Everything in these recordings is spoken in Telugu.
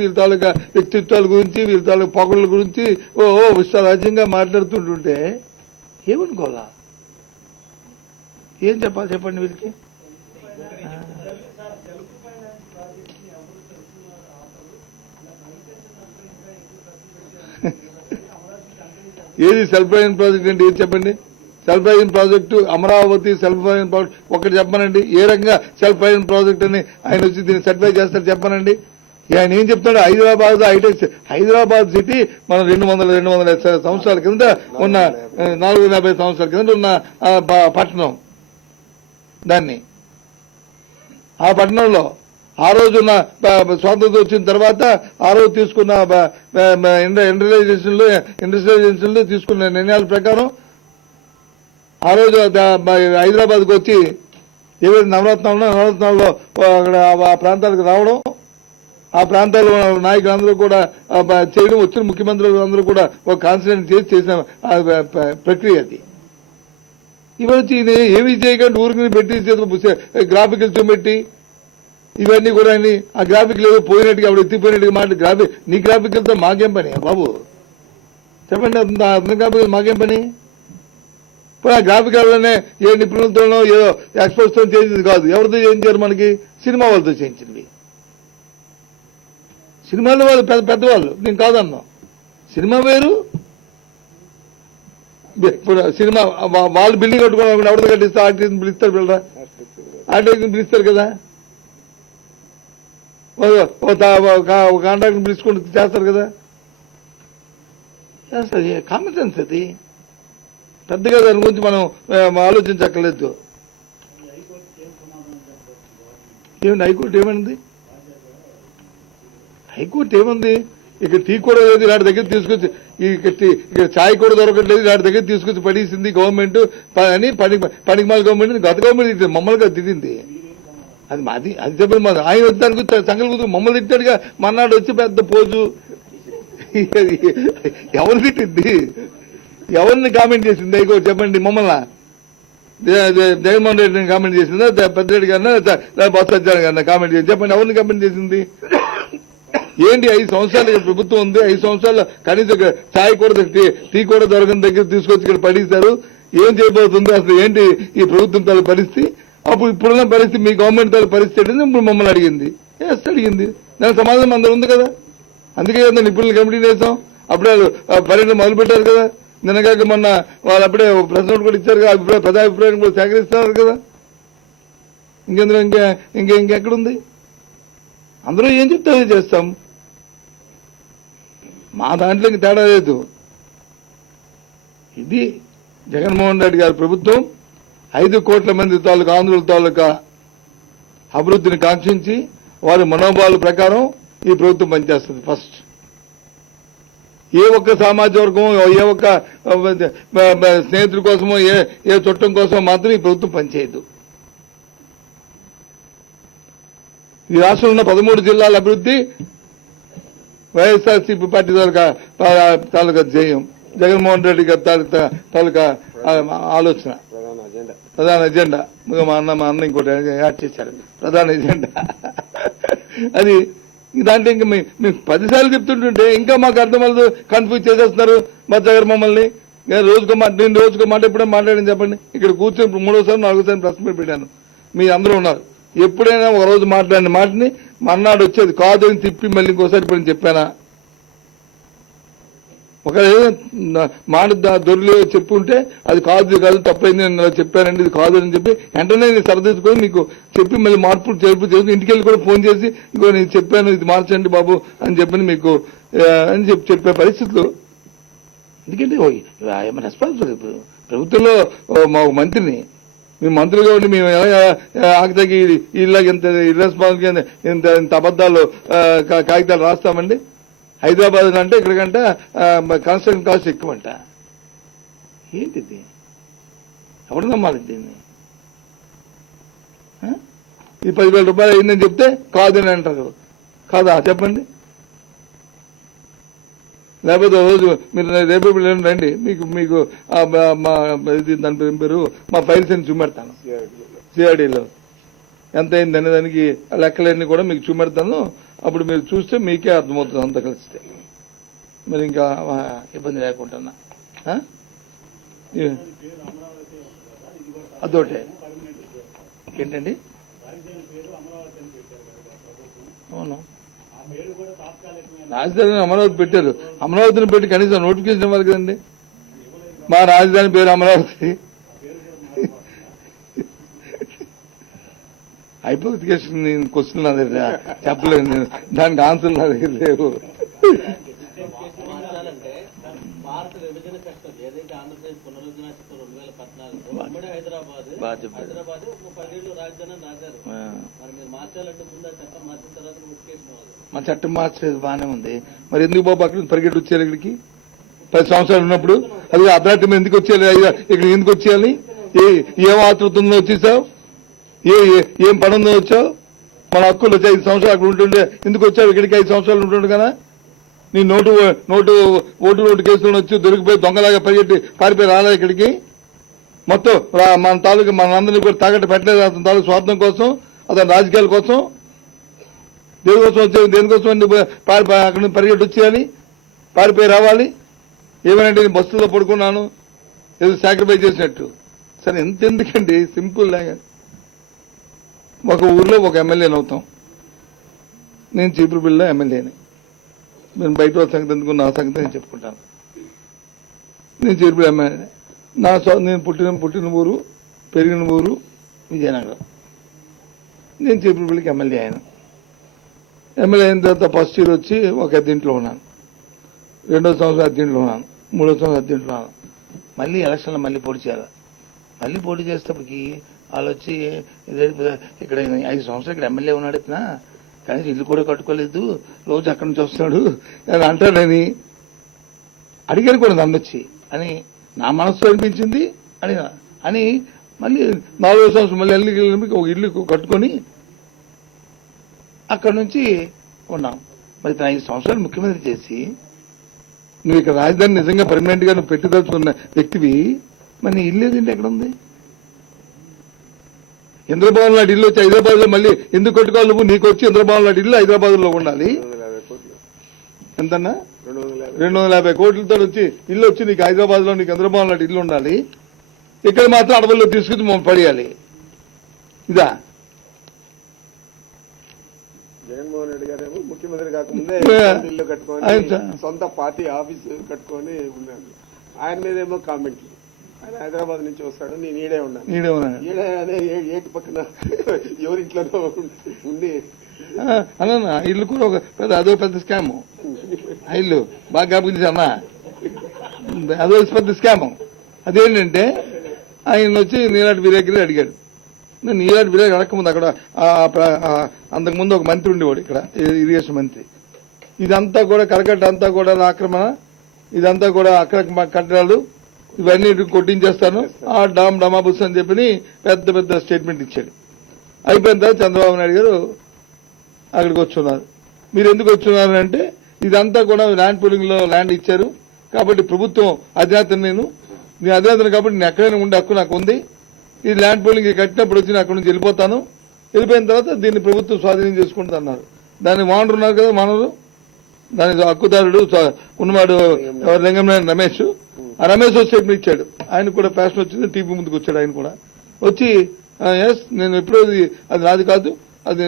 వీళ్ళ తాలూకా వ్యక్తిత్వాల గురించి వీళ్ళ తాలూకా పొగళ్ళ గురించి ఓ ఓ విశ్వరాజ్యంగా మాట్లాడుతుంటుంటే ఏమనుకోవాలా? ఏం చెప్పాలి చెప్పండి వీళ్ళకి? ఏది సెల్ఫ్ ఫైనాన్స్ ప్రాజెక్ట్ అంటే ఏది చెప్పండి? Self finance project Amaravati self finance project ఒకటి చెప్పనండి. ఏ రకంగా సెల్ఫ్ ఫైనాన్స్ ప్రాజెక్ట్ అని ఆయన వచ్చి దీన్ని సర్టిఫై చేస్తారు చెప్పనండి. ఆయన ఏం చెప్తాడు? హైదరాబాద్ హైటెక్ హైదరాబాద్ సిటీ మనం రెండు వందల రెండు వందల సంవత్సరాల కింద ఉన్న నాలుగు యాభై సంవత్సరాల కింద ఉన్న పట్టణం. దాన్ని. ఆ పట్టణంలో ఆ రోజున్న ప- స్వాతంత్రం వచ్చిన తర్వాత ఆ రోజు తీసుకున్న ఇండస్ట్రియలైజేషన్లో ఇండస్ట్రియలైజేషన్లో తీసుకున్న నిర్ణయాల ప్రకారం ఆ రోజు హైదరాబాద్కి వచ్చి ఏవైతే నవరత్నాలు నవరత్నాల్లో అక్కడ ఆ ప్రాంతాలకు రావడం ఆ ప్రాంతాల్లో నాయకులందరూ కూడా చేయడం వచ్చిన ముఖ్యమంత్రులు అందరూ కూడా ఒక కాన్సన్ట్రేట్ చేసి చేసిన ప్రక్రియ అది. ఇవచ్చి ఏమి చేయకుండా ఊరికి పెట్టి చేతులు గ్రాఫికల్ చూపెట్టి ఇవన్నీ కూడా అన్ని ఆ గ్రాఫిక్ ఏదో పోయినట్టుగా అప్పుడు ఎత్తిపోయినట్టుగా మాట గ్రాఫిక్ నీ గ్రాఫికల్తో మాకేం పని బాబు? చెప్పండి అంత గ్రాఫికల్ మాకేం పని? ఇప్పుడు ఆ గ్రాఫికల్లోనే ఏ నిపుణులతోనో ఏదో ఎక్స్పర్ట్స్తో చేసింది కాదు. ఎవరితో చేయించారు మనకి? సినిమా వాళ్ళతో చేయించింది. సినిమాలో వాళ్ళు పెద్ద పెద్దవాళ్ళు. నేను కాదన్నా. సినిమా వేరు. ఇప్పుడు సినిమా వాళ్ళు బిల్డింగ్ కట్టుకోవాలి ఎవరితో కట్టిస్తే ఆర్టిస్ట్ని పిలుస్తారు పిల్లరా? ఆర్టిస్ట్ని పిలుస్తారు కదా? కాంట్రాక్ట్ని పిలుచుకుంటూ చేస్తారు కదా? చేస్తారు. కామన్ సెన్స్ అది. పెద్దగా దాని గురించి మనం ఆలోచించక్కర్లేదు. ఏమండి హైకోర్టు ఏమైంది? హైకోర్టు ఏముంది ఇక్కడ టీ కూడా లేదు ఇలాంటి దగ్గర తీసుకొచ్చి ఇక్కడ ఛాయ్ కూడా దొరకట్లేదు ఇలాంటి దగ్గర తీసుకొచ్చి పడేసింది గవర్నమెంట్. ప- అని పని పనికి మాల గవర్నమెంట్ గత గవర్నమెంట్ తిట్టింది మమ్మల్ని తిట్టింది. అది మాది అది చెప్పండి మాది. ఆయన వచ్చి దానికి సంగతి కూతురు మమ్మల్ని తిట్టాడుగా మన్నాడు వచ్చి పెద్ద పోజు. ఎవరు తిట్టింది? ఎవరిని కామెంట్ చేసింది? హైకోర్టు చెప్పండి మమ్మల్ని. జగన్మోహన్ రెడ్డిని కామెంట్ చేసిందా? పెద్ద రెడ్డి గారినా? బొత్స గారినా కామెంట్ చేసి చెప్పండి ఎవరిని కామెంట్ చేసింది? ఏంటి ఐదు సంవత్సరాలు ప్రభుత్వం ఉంది? ఐదు సంవత్సరాలు కనీసం ఇక్కడ ఛాయ్ కూడా టీ- కూడా దొరకని దగ్గర తీసుకొచ్చి ఇక్కడ పడేశారు. ఏం చేయబోతుంది? అసలు ఏంటి ఈ ప్రభుత్వం తల పరిస్థితి? అప్పుడు ఇప్పుడున్న పరిస్థితి మీ గవర్నమెంట్ తల పరిస్థితి ఇప్పుడు మమ్మల్ని అడిగింది. ఎస్ అడిగింది. దానికి సమాధానం అందరూ ఉంది కదా. అందుకే కదా నిపుణులు కమిటీ వేసాం అప్పుడే వాళ్ళు, పర్యటన మొదలు పెట్టారు కదా. నిన్నగాక మొన్న వాళ్ళు అప్పుడే ప్రెసిడెంట్ కూడా ఇచ్చారు కదా అభిప్రాయ ప్రజాభిప్రాయం కూడా సేకరిస్తున్నారు కదా. ఇంకెందులో ఇంకా ఇంకా ఇంకెక్కడుంది అందరూ ఏం చెప్తే చేస్తాం. మా దాంట్లో తేడా లేదు. ఇది జగన్మోహన్ రెడ్డి గారి ప్రభుత్వం ఐదు కోట్ల మంది తాలూకా ఆంధ్రుల తాలూకా అభివృద్ధిని కాంక్షించి వారి మనోభావాల ప్రకారం ఈ ప్రభుత్వం పనిచేస్తుంది ఫస్ట్. ఏ ఒక్క సామాజిక వర్గం ఏ ఒక్క స్నేహితుల స్నేహితుడి కోసమో ఏ ఏ చుట్టం కోసమో మాత్రం ఈ ప్రభుత్వం పనిచేయదు. ఈ రాష్ట్రంలో ఉన్న పదమూడు జిల్లాల అభివృద్ధి వైఎస్ఆర్సీపీ పార్టీ తాలూకా తాలూకా ధ్యేయం జగన్మోహన్ రెడ్డి గారి తాలూకా తాలూకా ఆలోచన. ప్రధాన ఎజెండా ఇంకా మా అన్న మా అన్న ఇంకోటి యాడ్ చేశారు ప్రధాన ఎజెండా అది దాంట్లో ఇంకా మీ- మీకు పదిసార్లు చెప్తుంటుంటే ఇంకా మాకు అర్థం అవ్వదు కన్ఫ్యూజ్ చేసేస్తున్నారు మా దగ్గర మమ్మల్ని. రోజుకో మాట నేను రోజుకో మాట ఎప్పుడైనా మాట్లాడని చెప్పండి. ఇక్కడ కూర్చొని మూడోసారి నాలుగోసారి ప్రశ్న పెట్టి పెట్టాను. మీ అందరూ ఉన్నారు. ఎప్పుడైనా ఒక రోజు మాట్లాడిన మాటని మర్నాడు వచ్చేది కాదు అని తిప్పి మళ్ళీ ఇంకోసారి ఇప్పుడు చెప్పానా? ఒక మాట ద- దొరిలో చెప్పుంటే అది కాదు కాదు తప్పైంది నేను చెప్పానండి ఇది కాదు అని చెప్పి వెంటనే నేను సరిదిద్దుకొని మీకు చెప్పి మళ్ళీ మార్పులు చేర్పు చేసి ఇంటికి వెళ్ళి కూడా ఫోన్ చేసి ఇంకో నేను చెప్పాను ఇది మార్చండి బాబు అని చెప్పి మీకు అని చెప్పి చెప్పే పరిస్థితులు. ఎందుకంటే ఐఎమ్ రెస్పాన్సిబుల్ ప్రభుత్వంలో మా మంత్రిని మేము మంత్రులుగా ఉండి మేము ఎలా ఇళ్ళకి ఇలాగ ఇంత ఇర్రెస్పాన్సిబుల్ ఇంత ఇంత అబద్దాలు కాగితాలు రాస్తామండి? హైదరాబాద్ అంటే ఇక్కడికంట కన్స్ట్రక్షన్ కాస్ట్ ఎక్కువంట. ఏంటిది? ఎవరు నమ్మాలి దీన్ని? ఈ పదివేల రూపాయలు అయిందని చెప్తే కాదని అంటారు. కాదా? చెప్పండి. లేకపోతే రోజు మీరు రేపు రండి మీకు మీకు మా- ఇది దాని పేరు పేరు మా ఫైల్స్ అని చూపెడతాను. సిఆర్డీలో ఎంత అయింది అనే దానికి ఆ లెక్కలన్నీ కూడా మీకు చూపెడతాను. అప్పుడు మీరు చూస్తే మీకే అర్థమవుతుంది అంత కలిస్తే. మరి ఇంకా ఇబ్బంది లేకుండా ఆ? అదొకటే. ఏంటండి? అవును. రాజధాని అమరావతి పెట్టారు. అమరావతిని పెట్టి కనీసం నోటిఫికేషన్ ఇవ్వాలి కదండి. మా రాజధాని పేరు అమరావతి. హైపోతికేషన్ నేను క్వశ్చన్ నా దగ్గర చెప్పలేదు నేను. దానికి ఆన్సర్ నా దగ్గర లేవు మార్చాలంటే భారత విభజన చట్టం ఏదైతే ఆంధ్రప్రదేశ్ పునరుద్ధరణ చట్టం రెండు వేల పద్నాలుగులో ఉమ్మడి హైదరాబాద్ బాగా చెప్పారు. హైదరాబాద్ ఒక పదేళ్ళు రాజధాని రాశారు ఆ, మరి మీరు మార్చాలంటే ముందు ఆ చట్టం మార్చిన తర్వాత మార్చలేదు బాగానే ఉంది. మరి ఎందుకు బాబు అక్కడ పరిగెట్టి వచ్చారు ఇక్కడికి? పది సంవత్సరాలు ఉన్నప్పుడు అది అర్ధరాత్రి మీద ఎందుకు వచ్చేయాలి? అయ్యా, ఇక్కడికి ఎందుకు వచ్చేయాలి? ఏ ఏం ఆతృత ఉందో వచ్చేసావు? ఏ ఏ- పని ఉందో వచ్చావు? మన హక్కులు వచ్చి ఐదు సంవత్సరాలు అక్కడ ఉంటుండే. ఎందుకు వచ్చావు? ఇక్కడికి ఐదు సంవత్సరాలు ఉంటుండే కదా. నీ నోటు నోటు ఓటు నోటు కేసులను వచ్చి దొరికిపోయి దొంగలాగా పరిగెట్టి పారిపోయి రాలే ఇక్కడికి? మొత్తం రా- మన తాలూకు మనందరినీ కూడా తాకట్టు పెట్టలేదు అతని తాలూకు స్వార్థం కోసం అతని రాజకీయాల కోసం. దేనికోసం వచ్చే దేనికోసం పారి అక్కడ నుంచి పరిగెట్టు వచ్చేయాలి? పారిపోయి రావాలి? ఏమనంటే నేను బస్సులో పడుకున్నాను? ఏదో సాక్రిఫైస్ చేసినట్టు. సరే ఎంత ఎందుకండి? సింపుల్ లాగా ఒక ఊర్లో ఒక ఎమ్మెల్యేని అవుతాం. నేను చీపురుపల్లిలో ఎమ్మెల్యేని. నేను బయట వాళ్ళ సంగతి ఎందుకు నా సంగతి నేను చెప్పుకుంటాను. నేను చీపురు ఎమ్మెల్యే నా నేను పుట్టిన పుట్టిన ఊరు పెరిగిన ఊరు విజయనగరం. నేను చీపురుపల్లికి ఎమ్మెల్యే అయినా ఎమ్మెల్యే అయిన తర్వాత ఫస్ట్ ఇయర్ వచ్చి ఒక అద్దెంట్లో ఉన్నాను. రెండో సంవత్సరం అద్దెంట్లో ఉన్నాను. మూడో సంవత్సరం అద్దెంట్లో ఉన్నాను. మళ్ళీ ఎలక్షన్లో మళ్ళీ పోటీ చేయాలి. మళ్ళీ పోటీ చేసేటప్పటికి వాళ్ళు వచ్చి ఇక్కడ ఐదు సంవత్సరాలు ఇక్కడ ఎమ్మెల్యే ఉన్నాడు ఇతన? కానీ ఇల్లు కూడా కట్టుకోలేదు. రోజు అక్కడి నుంచి వస్తున్నాడు. అని అంటాడని అడిగాను కూడా నమ్మొచ్చి అని నా మనసులో అనిపించింది అని అని మళ్ళీ నాలుగో సంవత్సరం మళ్ళీ ఎల్లు వెళ్ళి ఒక ఇల్లు కట్టుకొని అక్కడ నుంచి ఉన్నాం మరి ఇతను ఐదు సంవత్సరాలు ముఖ్యమంత్రి చేసి నువ్వు ఇక్కడ రాజధాని నిజంగా పర్మనెంట్గా నువ్వు పెట్టదలుచుకున్న వ్యక్తివి మరి నీ ఇల్లు ఏదండి ఎక్కడ ఉంది? ఇంద్రభవన్ లాంటి ఇల్లు వచ్చి హైదరాబాద్లో మళ్ళీ ఎందుకు కట్టుకోవాలి నువ్వు? నీకు వచ్చి ఇంద్రభవన్ లాంటి ఇల్లు హైదరాబాద్లో ఉండాలి ఎంతన్నా? రెండు వందల యాభై కోట్లతో వచ్చి ఇల్లు వచ్చి నీకు హైదరాబాద్లో నీకు ఇంద్రభవన్ లాంటి ఇల్లు ఉండాలి. ఇక్కడ మాత్రం అడవుల్లో తీసుకుని మమ్మల్ని పడేయాలి. ఇదా? జగన్మోహన్ రెడ్డి గారేమో ముఖ్యమంత్రి కాకముందే. సొంత ఇల్లు కట్టుకొని సొంత పార్టీ ఆఫీస్ కట్టుకొని ఉన్నాడు. ఆయన మీద ఏమో కామెంట్లు. ఆయన హైదరాబాద్ నుంచి వస్తాడు నేను ఈడే ఉన్నాను. ఈడే అనే ఏ- ఏటి పక్కన ఎవరింట్లోనో ఉండి అన్న ఇల్లు కూడా ఒక పెద్ద అదో పెద్ద స్కామ్ ఆ ఇల్లు బాగా కాపుకుంది అన్న. అదో పెద్ద స్కామ్ అదేంటంటే ఆయన వచ్చి నీలాటి విలేకరి అడిగాడు. నేను నీలాంటి విలేకరి అడగకముందు అక్కడ అంతకుముందు ఒక మంత్రి ఉండేవాడు ఇక్కడ ఇరిగేషన్ మంత్రి. ఇదంతా కూడా కరకట్ట అంతా కూడా ఆక్రమణ. ఇదంతా కూడా అక్రమ కట్టడాలు. ఇవన్నీ కొట్టించేస్తాను. ఆ డామ్ డమాబుస్ అని చెప్పి పెద్ద పెద్ద స్టేట్మెంట్ ఇచ్చాడు. అయిపోయిన తర్వాత చంద్రబాబు నాయుడు గారు అక్కడికి వచ్చున్నారు. మీరు ఎందుకు వచ్చున్నారంటే ఇదంతా కూడా ల్యాండ్ పూలింగ్లో ల్యాండ్ ఇచ్చారు. కాబట్టి ప్రభుత్వం అధినేతను నేను. నీ అధినేతను కాబట్టి నేను ఎక్కడైనా ఉండే హక్కు నాకు ఉంది. ఈ ల్యాండ్ పూలింగ్ కట్టినప్పుడు వచ్చి నేను అక్కడి నుంచి వెళ్ళిపోతాను. వెళ్ళిపోయిన తర్వాత దీన్ని ప్రభుత్వం స్వాధీనం చేసుకుంటుంది అన్నారు. దాన్ని వానరు ఉన్నారు కదా వానరు దాని హక్కుదారుడు ఉన్నవాడు ఎవరు? లింగంనారాయణ రమేష్. ఆ రమేష్ స్టేట్మెంట్ ఇచ్చాడు. ఆయన కూడా ఫ్యాషన్ వచ్చింది టీవీ ముందుకు వచ్చాడు ఆయన కూడా. వచ్చి ఎస్ నేను ఎప్పుడో అది- అది నాది కాదు. అది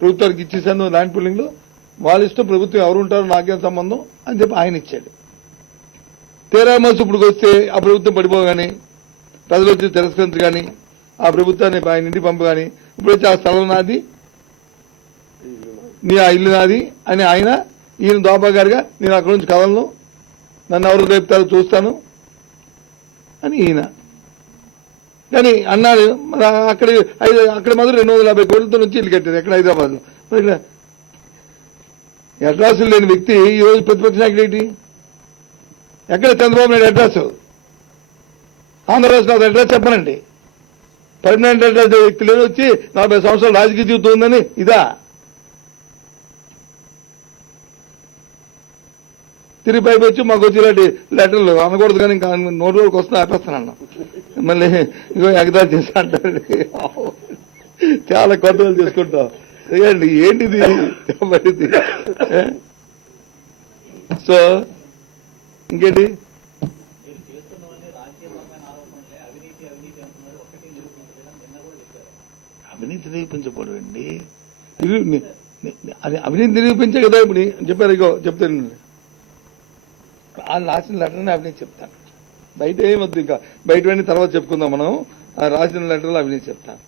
ప్రభుత్వానికి ఇచ్చేసాను ల్యాండ్ పూలింగ్ వాళ్ళ ఇష్టం ప్రభుత్వం ఎవరు ఉంటారో నాకేం సంబంధం అని చెప్పి ఆయన ఇచ్చాడు. తేరా మనసు ఇప్పుడు వస్తే ఆ ప్రభుత్వం పడిపోగాని ప్రజలు వచ్చి తిరస్కరించు కానీ ఆ ప్రభుత్వాన్ని ఆయన ఇంటికి పంపు కానీ ఇప్పుడు వచ్చి ఆ స్థలం నాది నీ ఆ ఇల్లు నాది అని ఆయన ఈయన దోబా గారుగా నేను అక్కడి నుంచి కదలను నన్ను ఎవరు రేపుతారో చూస్తాను అని ఈయన కానీ అన్నాడు మరి అక్కడ ఐదు అక్కడ మాత్రం రెండు వందల యాభై కోట్లతో నుంచి ఇల్లు కట్టారు ఎక్కడ హైదరాబాద్లో? మరి ఇక్కడ అడ్రస్లు లేని వ్యక్తి ఈ రోజు ప్రతిపక్ష నాయకుడు ఏంటి? ఎక్కడ చంద్రబాబు నాయుడు అడ్రస్ ఆంధ్రప్రదేశ్ అడ్రస్ చెప్పనండి. పర్మనెంట్ అడ్రస్ వ్యక్తి లేదు వచ్చి నలభై సంవత్సరాలు రాజకీయ జీవితం ఉందని ఇదా? తిరిగి పైపు వచ్చి మాకు వచ్చి ఇలాంటి లెటర్లు అనకూడదు కానీ ఇంకా నోట్లోకి వరకు వస్తున్నా ఆపేస్తానన్న. మళ్ళీ ఇగో ఎగదా చేస్తా అంటారు. చాలా కొత్తలు చేసుకుంటాం ఏంటిది? మరిది? సో ఇంకేంటి? అవినీతి నిరూపించకూడదు అండి. అది అవినీతి నిరూపించే కదా ఇప్పుడు చెప్పారు ఇగో చెప్తాను ఆ రాసిన లెటర్ని అవినీతి చెప్తాను. బయట ఏమొద్దు ఇంకా. బయట తర్వాత చెప్పుకుందాం మనం. ఆ లెటర్లు అవి అవినీతి చెప్తాను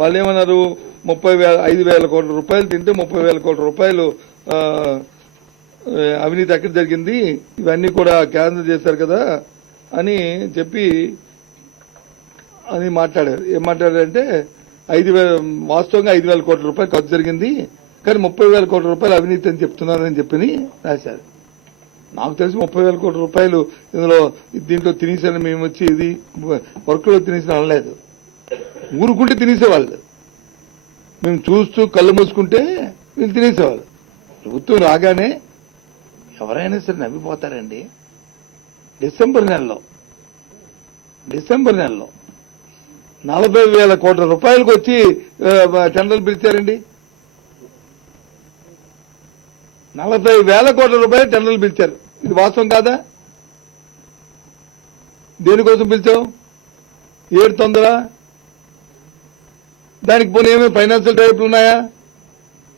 వాళ్ళు ఏమన్నారు? ముప్పై వేల ఐదు వేల కోట్ల రూపాయలు తింటే ముప్పై వేల కోట్ల రూపాయలు అవినీతి ఎక్కడ జరిగింది? ఇవన్నీ కూడా క్యాన్సిల్ చేశారు కదా అని చెప్పి అని మాట్లాడారు. ఏం మాట్లాడారంటే ఐదు వేల వాస్తవంగా ఐదు వేల కోట్ల రూపాయలు ఖర్చు జరిగింది. కానీ ముప్పై వేల కోట్ల రూపాయలు అవినీతి అని చెప్తున్నారని చెప్పి రాశారు. నాకు తెలిసి ముప్పై వేల కోట్ల రూపాయలు ఇందులో దీంట్లో తినేసాను మేము వచ్చి ఇది వర్క్లో తినేసిన అనలేదు. ఊరుకుంటే తినేసేవాళ్ళు. మేము చూస్తూ కళ్ళు మూసుకుంటే వీళ్ళు తినేసేవాళ్ళు. ప్రభుత్వం రాగానే ఎవరైనా సరే నవ్విపోతారండి. డిసెంబర్ నెలలో డిసెంబర్ నెలలో నలభై వేల కోట్ల రూపాయలకు వచ్చి టెండర్లు పిలిచారండి. నలభై వేల కోట్ల రూపాయలు టెండర్లు పిలిచారు. ఇది వాస్తవం కాదా? దేనికోసం పిలిచావు? ఏడు తొందర? దానికి పోనీ ఏమేమి ఫైనాన్షియల్ టైపులు ఉన్నాయా?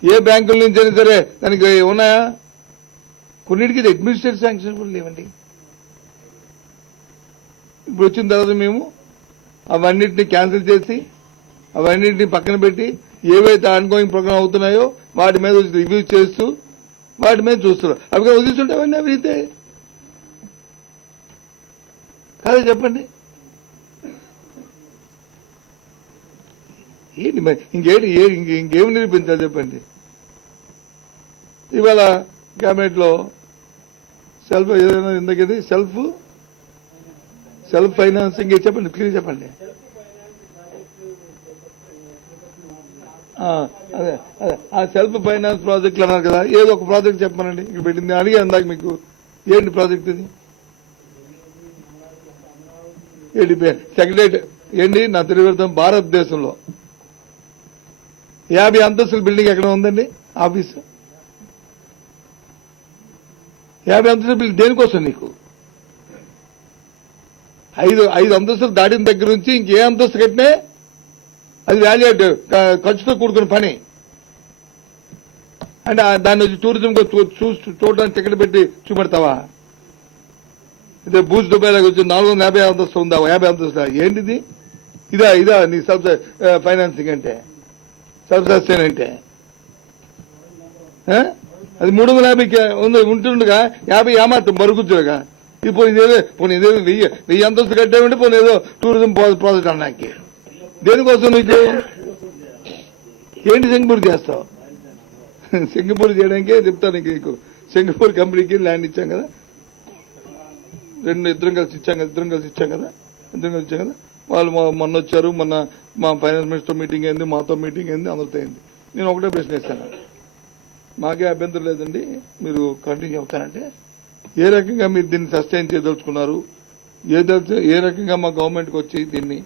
ఏ బ్యాంకుల నుంచి అయినా సరే దానికి ఉన్నాయా? కొన్నిటికి ఇది అడ్మినిస్ట్రేటివ్ శాంక్షన్ కూడా లేవండి. ఇప్పుడు వచ్చిన తర్వాత మేము అవన్నిటిని క్యాన్సిల్ చేసి అవన్నిటిని పక్కన పెట్టి ఏవైతే ఆన్గోయింగ్ ప్రోగ్రామ్ అవుతున్నాయో వాటి మీద రివ్యూ చేస్తూ వాటి మీద చూస్తున్నారు. అవి కానీ వదిలిస్తుంటే అవన్నీ అవినీతే కాదా చెప్పండి. ఏంటి మరి? ఇంకేంటి? ఏ- ఇంక ఇంకేమి నిరూపించాలి చెప్పండి? ఇవాళ క్యాబినెట్లో సెల్ఫ్ ఏదైనా ఇందకేది సెల్ఫ్ సెల్ఫ్ ఫైనాన్సింగ్ చెప్పండి క్లియర్ చెప్పండి. అదే అదే. ఆ సెల్ఫ్ ఫైనాన్స్ ప్రాజెక్టులు అన్నారు కదా ఏదో ఒక ప్రాజెక్ట్ చెప్పమనండి. ఇక్కడ పెట్టింది అడిగా అందాక మీకు. ఏంటి ప్రాజెక్ట్ ఇది? ఏంటి సెక్రటరీ ఏంటి? నా తెలియదు భారతదేశంలో. యాభై అంతస్తుల బిల్డింగ్ ఎక్కడ ఉందండి? ఆఫీసు. యాభై అంతస్తుల బిల్డింగ్ దేనికోసం నీకు? ఐదు ఐదు అంతస్తులు దాటిన దగ్గర నుంచి ఇంకే అంతస్తు కట్టినా అది వాల్యూడ్ ఖర్చుతో కూడుకున్న పని. అంటే దాన్ని వచ్చి టూరిజం చూడడానికి టికెట్ పెట్టి చూపెడతావా? ఇదే బూజ్ దుబాయ్ లాగా వచ్చి నాలుగు వందల యాభై అంతస్తు ఉందా? యాభై అంతస్తు ఏంటిది? ఇదా ఇదా నీ సబ్ ఫైనాన్సింగ్ uh, అంటే. సబ్ సస్టైన్ అంటే. అది మూడు వందల యాభై ఉంది ఉంటుండగా యాభై ఏమాత్రం మరుగుచ్చుగా ఇప్పుడు ఇదేదో పోనీ ఇదేదో వెయ్యి వెయ్యి అంతస్తు కట్టామంటే పోనీ ఏదో టూరిజం ప్రాజెక్ట్ అన్నాకి దేనికోసం నీకు? ఏంటి సింగపూర్ చేస్తావు? సింగపూర్ చేయడానికే చెప్తాను నీకు సింగపూర్ కంపెనీకి ల్యాండ్ ఇచ్చాం కదా? రెండు ఇద్దరం కలిసి ఇచ్చాం కదా ఇద్దరం కలిసి ఇచ్చాం కదా? ఇద్దరం కలిసి ఇచ్చాం కదా? వాళ్ళు మొన్న వచ్చారు మొన్న మా ఫైనాన్స్ మినిస్టర్ మీటింగ్ అయింది మాతో మీటింగ్ అయింది అందరితో అయింది. నేను ఒకటే ప్రశ్న వేశాను మాకే అభ్యంతరం లేదండి. మీరు కంటిన్యూ చెప్తానంటే ఏ రకంగా మీరు దీన్ని సస్టైన్ చేయదలుచుకున్నారు? ఏ ఏ రకంగా మా గవర్నమెంట్కి వచ్చి దీన్ని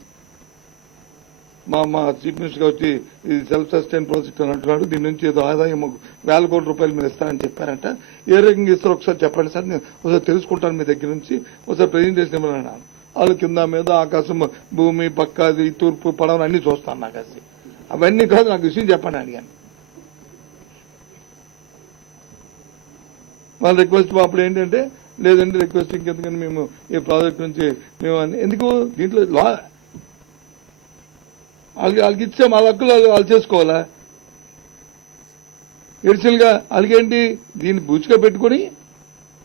మా మా చీఫ్ మినిస్టర్ వచ్చి ఇది సెల్ఫ్ సస్టైన్ ప్రాజెక్ట్ అని అంటున్నాడు. దీని నుంచి ఏదో ఆదాయం వేల కోట్ల రూపాయలు మీరు ఇస్తారని చెప్పారంట. ఏ రకంగా ఇస్తారో ఒకసారి చెప్పండి సార్. నేను ఒకసారి తెలుసుకుంటాను మీ దగ్గర నుంచి. ఒకసారి ప్రజెంటేషన్ ఇవ్వమని అన్నాను. వాళ్ళు కింద మీద ఆకాశం భూమి పక్క తూర్పు పడవలు అన్ని చూస్తాను నాకు అసలు అవన్నీ కాదు నాకు విషయం చెప్పండి అడిగాను. వాళ్ళ రిక్వెస్ట్ అప్పుడు ఏంటంటే లేదండి రిక్వెస్ట్ ఇంకెందుకని మేము ఈ ప్రాజెక్ట్ నుంచి మేము ఎందుకు? దీంట్లో లా వాళ్ళకి వాళ్ళకి ఇచ్చే వాళ్ళ హక్కులు వాళ్ళు- చేసుకోవాలా? ఎడిషనల్గా వాళ్ళకేంటి దీన్ని బుచ్చుగా పెట్టుకుని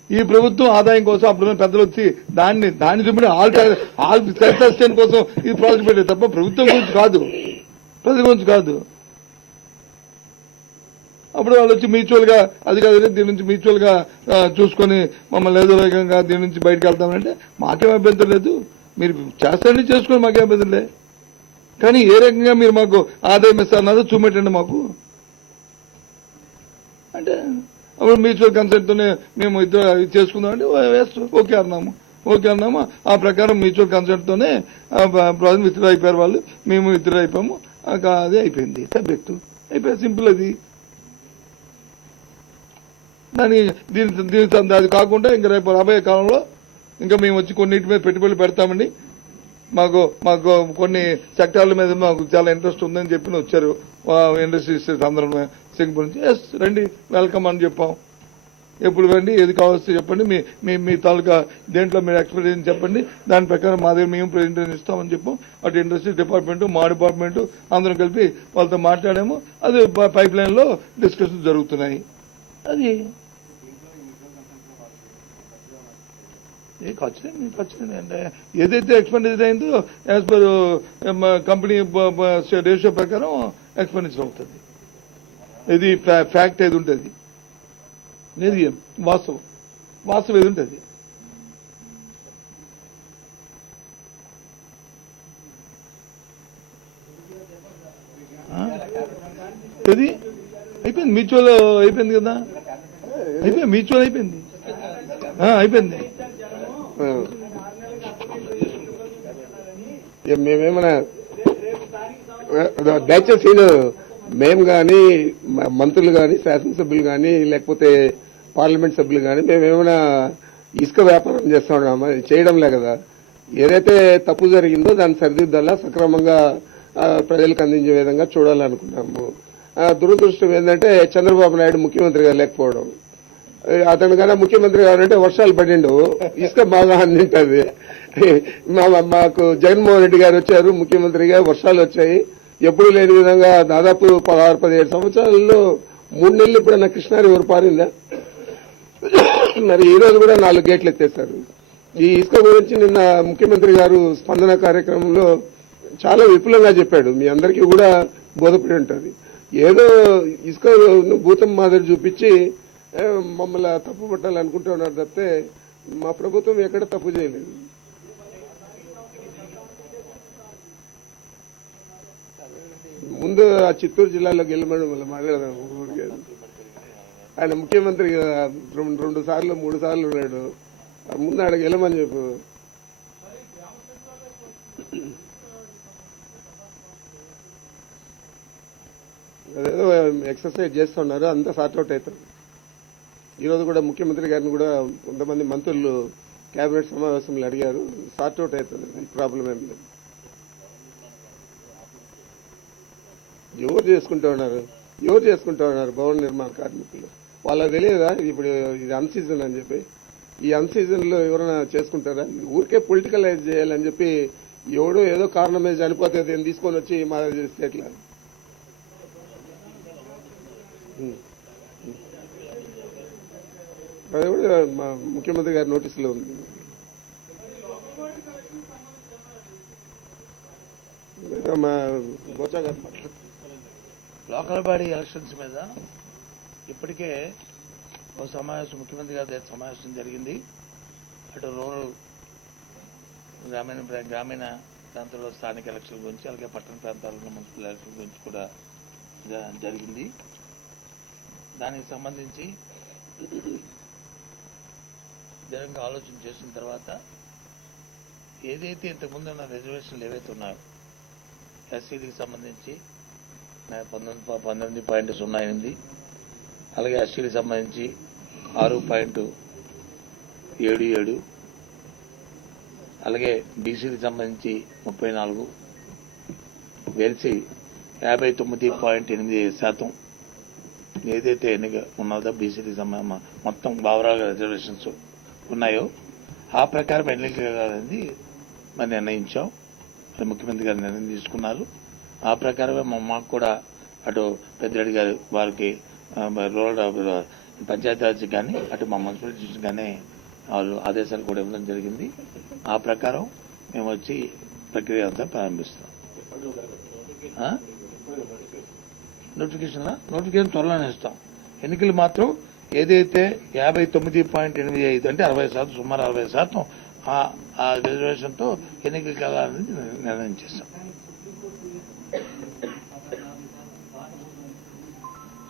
ఈ ప్రభుత్వం ఆదాయం కోసం అప్పుడు పెద్దలు వచ్చి దాన్ని దాన్ని చూపిన ఆల్ ఆల్ సెల్ఫ్ కోసం ఈ ప్రాజెక్ట్ పెట్టే తప్ప ప్రభుత్వం గురించి కాదు. ప్రజల గురించి కాదు. అప్పుడు వాళ్ళు వచ్చి మ్యూచువల్గా అది కాదు దీని నుంచి మ్యూచువల్గా చూసుకొని మమ్మల్ని ఏదో రకంగా దీని నుంచి బయటకు వెళ్తామంటే మాకేం అభ్యంతరం లేదు. మీరు చేస్తారని చేసుకొని మాకేం అభ్యంతరం లేదు. కానీ ఏ రకంగా మీరు మాకు ఆదాయం ఇస్తారన్నారో చూపెట్టండి మాకు. అంటే అప్పుడు మ్యూచువల్ కన్సల్ట్తోనే మేము ఇద్దరు ఇది చేసుకుందాం అంటే వేస్ట్ ఓకే అన్నాము. ఓకే అన్నాము. ఆ ప్రకారం మ్యూచువల్ కన్సల్ట్తోనే ప్రజలు ప్రాజెక్ట్ అయిపోయారు వాళ్ళు. మేము విత్డ్రా అయిపోయాము. అదే అయిపోయింది. సబ్జెక్టు. అయిపోయి సింపుల్ అది. దాని దీని దీని అది కాకుండా ఇంకా రేపు రాబోయే కాలంలో ఇంకా మేము వచ్చి కొన్నిటి మీద పెట్టుబడులు పెడతామండి. మాకు మాకు కొన్ని సెక్టార్ల మీద మాకు చాలా ఇంట్రెస్ట్ ఉందని చెప్పి వచ్చారు. ఇండస్ట్రీస్ అందరం సింగపూర్ నుంచి. ఎస్ రండి వెల్కమ్ అని చెప్పాం. ఎప్పుడు రండి ఏది కావాల్సి చెప్పండి మీ మీ మీ తాలూకా దేంట్లో మీరు ఎక్స్పీరియన్స్ చెప్పండి. దాని ప్రకారం మా దగ్గర మేము ప్రెజెంటేషన్ ఇస్తామని చెప్పాం. అటు ఇండస్ట్రీ డిపార్ట్మెంట్ మా డిపార్ట్మెంట్ అందరం కలిపి వాళ్ళతో మాట్లాడాము. అది పైప్ లైన్లో డిస్కషన్ జరుగుతున్నాయి. అది ఏ ఖచ్చితంగా ఖచ్చితంగా. అంటే ఏదైతే ఎక్స్పెండిచర్ అయిందో యాజ్ పర్ కంపెనీ రేషియో ప్రకారం ఎక్స్పెండిచర్ అవుతుంది. ఇది ఫ్యాక్ట్ ఏది ఉంటుంది? లేదు వాస్తవం. వాస్తవం ఏది ఉంటుంది? ఇది అయిపోయింది మ్యూచువల్ అయిపోయింది కదా? అయిపోయింది మ్యూచువల్ అయిపోయింది. అయిపోయింది. మేమేమైనా మేమేమన్నా దయచేసి మేము కానీ మంత్రులు కానీ శాసనసభ్యులు కానీ లేకపోతే పార్లమెంట్ సభ్యులు కానీ మేమేమైనా ఇసుక వ్యాపారం చేస్తున్నామా చేయడంలే కదా. ఏదైతే తప్పు జరిగిందో దాన్ని సరిదిద్దల్లా సక్రమంగా ప్రజలకు అందించే విధంగా చూడాలనుకున్నాము. దురదృష్టం ఏంటంటే చంద్రబాబు నాయుడు ముఖ్యమంత్రిగా లేకపోవడం. అతను కన్నా ముఖ్యమంత్రి కావాలంటే వర్షాలు పడిండు. ఇసుక బాగా అందింటది. మా- మాకు జగన్మోహన్ రెడ్డి గారు వచ్చారు ముఖ్యమంత్రిగా వర్షాలు వచ్చాయి. ఎప్పుడు లేని విధంగా దాదాపు పదహారు పదిహేడు సంవత్సరాల్లో మూడు నెలలు ఇప్పుడు కృష్ణా రివర్ పారిందా? మరి ఈ రోజు కూడా నాలుగు గేట్లు ఎత్తేశారు. ఈ ఇసుక గురించి నిన్న ముఖ్యమంత్రి గారు స్పందన కార్యక్రమంలో చాలా విపులంగా చెప్పాడు. మీ అందరికీ కూడా బోధపడి ఉంటుంది. ఏదో ఇసుక భూతం మాదిరి చూపించి మమ్మల్ని తప్పు పట్టాలనుకుంటున్నారు తప్పితే మా ప్రభుత్వం ఎక్కడ తప్పు చేయలేదు. ముందు ఆ చిత్తూరు జిల్లాలో గెలమని మళ్ళీ మాట్లాడదాం. ఊరికే. ఆయన ముఖ్యమంత్రి కదా, రెండు రెండు సార్లు మూడు సార్లు ఉన్నాడు. ముందు ఆడ గెలమని చెప్పు. అదేదో ఎక్సర్సైజ్ చేస్తున్నారు అంతా సార్ట్అవుట్ అవుతారు ఈరోజు కూడా ముఖ్యమంత్రి గారిని కూడా కొంతమంది మంత్రులు కేబినెట్ సమావేశంలో అడిగారు. సార్ట్అవుట్ అవుతుంది. ప్రాబ్లం ఏం లేదు. ఎవరు చేసుకుంటూ ఉన్నారు? ఎవరు చేసుకుంటూ ఉన్నారు భవన నిర్మాణ కార్మికులు? వాళ్ళకి తెలియదా? ఇది ఇప్పుడు ఇది అన్ సీజన్ అని చెప్పి. ఈ అన్ ఎవరైనా చేసుకుంటారా? ఊరికే పొలిటికలైజ్ చేయాలని చెప్పి ఎవడో ఏదో కారణం మీద చనిపోతే దీన్ని తీసుకొని వచ్చి మా చేస్తే ఎట్లా? అది కూడా మా ముఖ్యమంత్రి గారి నోటీసులో ఉంది. మా బొత్స గారు లోకల్ బాడీ ఎలక్షన్స్ మీద ఇప్పటికే ఒక సమావేశం ముఖ్యమంత్రి గారి దగ్గర సమావేశం జరిగింది. అటు రూరల్ గ్రామీణ గ్రామీణ ప్రాంతాల్లో స్థానిక ఎలక్షన్ గురించి అలాగే పట్టణ ప్రాంతాల్లో మున్సిపల్ ఎలక్షన్ గురించి కూడా జరిగింది. దానికి సంబంధించి దీర్ఘంగా ఆలోచన చేసిన తర్వాత ఏదైతే ఇంతకుముందు ఉన్న రిజర్వేషన్లు ఏవైతే ఉన్నాయో ఎస్సీలకు సంబంధించి నా పంతొమ్మిది ప- పంతొమ్మిది పాయింట్ సున్నా ఎనిమిది అలాగే ఎస్టీలకు సంబంధించి ఆరు పాయింట్ ఏడు ఏడు అలాగే బీసీకి సంబంధించి ముప్పై నాలుగు వెలిసి యాభై తొమ్మిది పాయింట్ ఎనిమిది శాతం ఏదైతే ఎన్నిక ఉన్నదో బీసీకి సంబంధ మొత్తం బావరాల రిజర్వేషన్స్ ఉన్నాయో ఆ ప్రకారం ఎన్నిక కావాలని మరి నిర్ణయించాం. మరి ముఖ్యమంత్రి గారు నిర్ణయం తీసుకున్నారు. ఆ ప్రకారమే మా మాకు కూడా అటు పెద్దరెడ్డి గారు వారికి రూరల్ పంచాయతీరాజ్ కానీ అటు మా మున్సిపాలిటీ కానీ వాళ్ళు ఆదేశాలు కూడా ఇవ్వడం జరిగింది. ఆ ప్రకారం మేము వచ్చి ప్రక్రియ అంతా ప్రారంభిస్తాం. నోటిఫికేషన్ నోటిఫికేషన్ త్వరలోనే ఇస్తాం. ఎన్నికలు మాత్రం ఏదైతే యాభై తొమ్మిది పాయింట్ ఎనిమిది ఐదు అంటే అరవై శాతం సుమారు అరవై శాతం ఆ- ఆ రిజర్వేషన్తో ఎన్నికలకు వెళ్ళాలని నిర్ణయం చేశాం.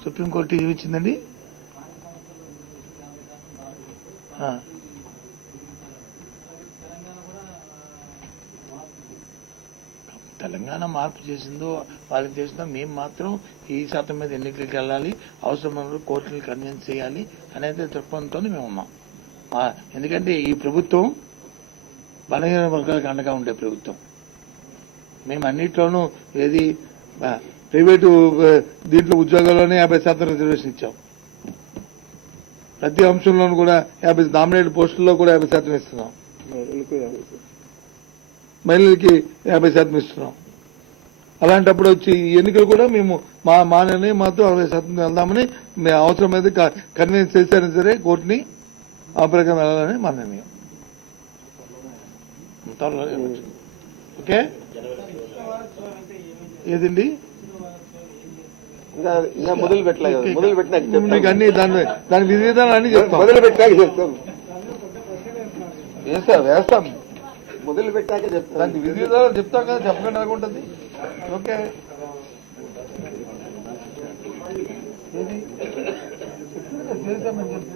సుప్రీంకోర్టు ఇది ఇచ్చిందండి ఆ. తెలంగాణ మార్పు చేసిందో వాళ్ళకి చేసిందో మేము మాత్రం ఈ శాతం మీద ఎన్నికలకు వెళ్ళాలి అవసరమైన కోర్టుని కన్విన్స్ చేయాలి అనేది దృక్పథంతో మేము ఉన్నాం. ఎందుకంటే ఈ ప్రభుత్వం బలహీన వర్గాలకు అండగా ఉండే ప్రభుత్వం. మేము అన్నిట్లోనూ ఏది ప్రైవేటు దీంట్లో ఉద్యోగాల్లోనే యాభై శాతం రిజర్వేషన్ ఇచ్చాం. ప్రతి అంశంలోనూ కూడా యాభై నామినేటెడ్ పోస్టుల్లో కూడా యాభై శాతం ఇస్తున్నాం. మహిళలకు యాభై శాతం. ఇస్తున్నాం అలాంటప్పుడు వచ్చి ఈ ఎన్నికలు కూడా మేము మా మా నిర్ణయం మాత్రం అరవై శాతం వెళ్దామని మేము అవసరమైతే కన్విన్స్ చేశారని సరే కోర్టుని ఆ ప్రకారం వెళ్ళాలని మా నిర్ణయం. ఓకే ఏదండి మొదలు పెట్టలే కదా మొదలు పెట్టినాక. మీకు అన్ని దాని దాని విధి విధానాలు అన్ని చెప్తాం మొదలు చెప్తాం వేస్తాం వేస్తాం మొదలు పెట్టాక చెప్తాం దానికి విధి విధానాలు చెప్తాం కదా చెప్పకుండా ఎలాగుంటుంది ఓకే. చేసామని చెప్పి.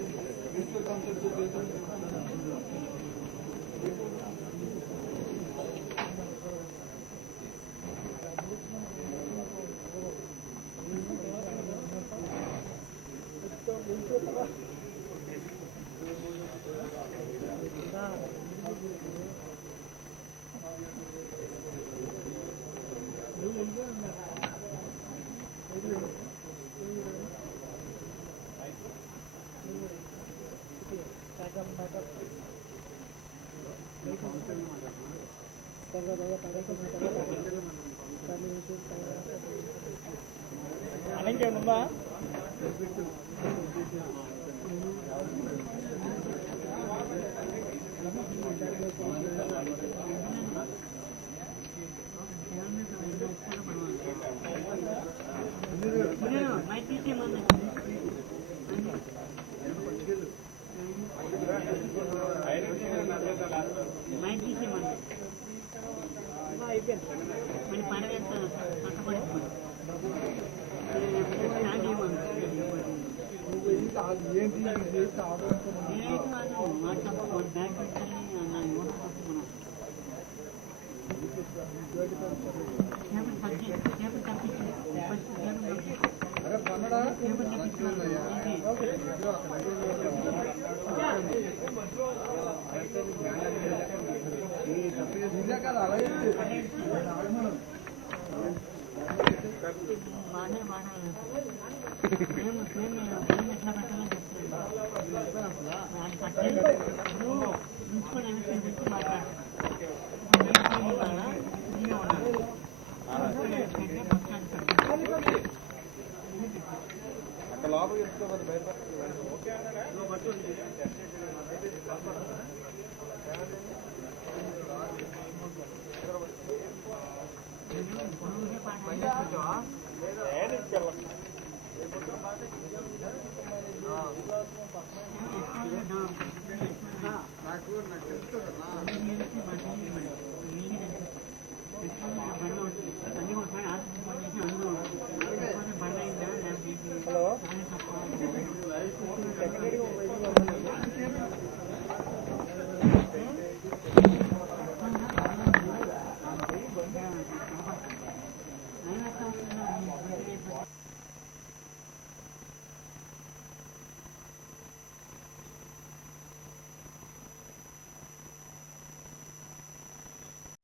చెప్పి. మరి